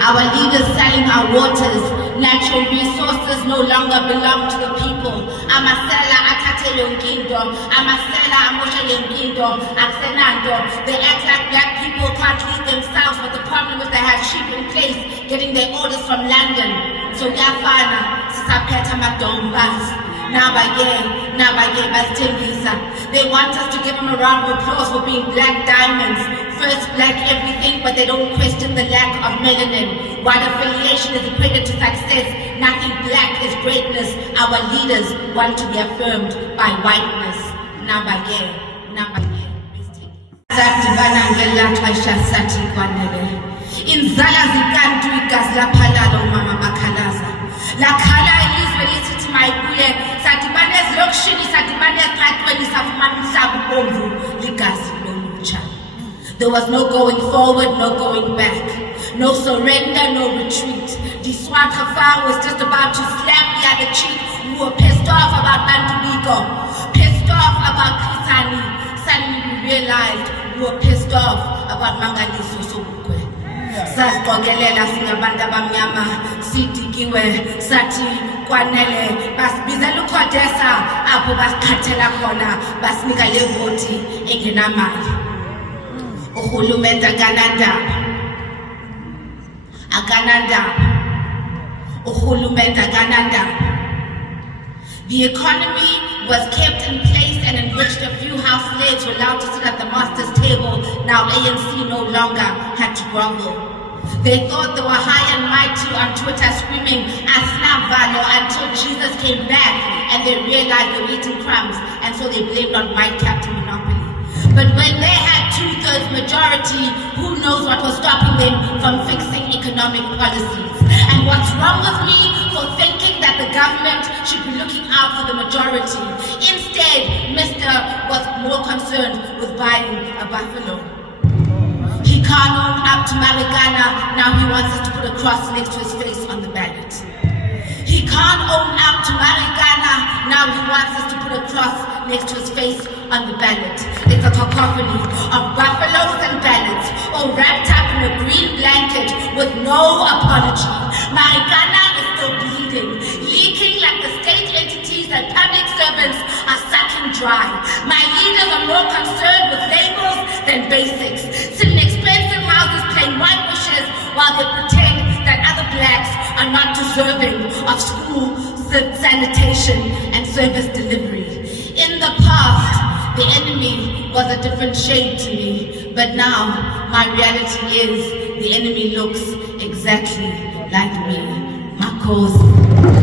our leaders selling our waters. Natural resources no longer belong to the people. Amasela athathe yonkinto, amasela amoshe yonkinto, akusenanto. They act like black people can't lead themselves, but the problem is they have sheep in place getting their orders from London. So kuyafana sisaphetha amadongbas. Nabage basithengisa. They want us to give them a round of applause for being black diamonds. First black everything, but they don't question the lack of melanin. While affiliation is equated to success, nothing black is greatness. Our leaders want to be affirmed by whiteness. Nabage. Zadibana ngelaxesha sathi kwanele. Inzala zikantu igazi laphalala umama makhalaza. Lakhala ilizwe lisithi mayibuye, sadibana ezilokishini, sadibana ezitratweni, safumana umhlaba ubomvu ligazi lolutsha. There was no going forward, no going back. No surrender, no retreat. The Swat Khafar was just about to slap the other cheek. We were pissed off about Bantuliko, pissed off about Kisani. Suddenly we realized we were pissed off about Mangaliso Sobukwe. Sasiqokelela singabantu abamnyama, sidikiwe, sathi kwanele, basibizela uKhodesa apho basikhathela khona, basinika le voti engenamali. Uhulumende akanandaba. Uhulumende akanandaba. The economy was kept in place and in which a few house slaves were allowed to sit at the master's table. Now ANC no longer had to grovel. They thought they were high and mighty on Twitter screaming Asnavalo until Jesus came back and they realized they were eating crumbs, and so they blamed on white Captain Monopoly. But when they had 2/3 majority, who knows what was stopping them from fixing economic policies? And what's wrong with me for thinking that the government should be looking out for the majority? Instead, Mr. was more concerned with buying a buffalo. He can't own up to Marikana, now he wants us to put a cross next to his face on the ballot. He can't own up to Marikana, now he wants us to put a cross next to his face on the ballot. It's a cacophony of buffaloes and ballots, all wrapped up in a green blanket with no apology. Marikana is still bleeding, leaking like the state entities and public servants are sucking dry. My leaders are more concerned with labels than basics, sitting in expensive houses playing white bushes while they pretend that other blacks are not deserving of school sanitation and service delivery. In the past, the enemy was a different shade to me, but now my reality is the enemy looks exactly like me. Makhosi.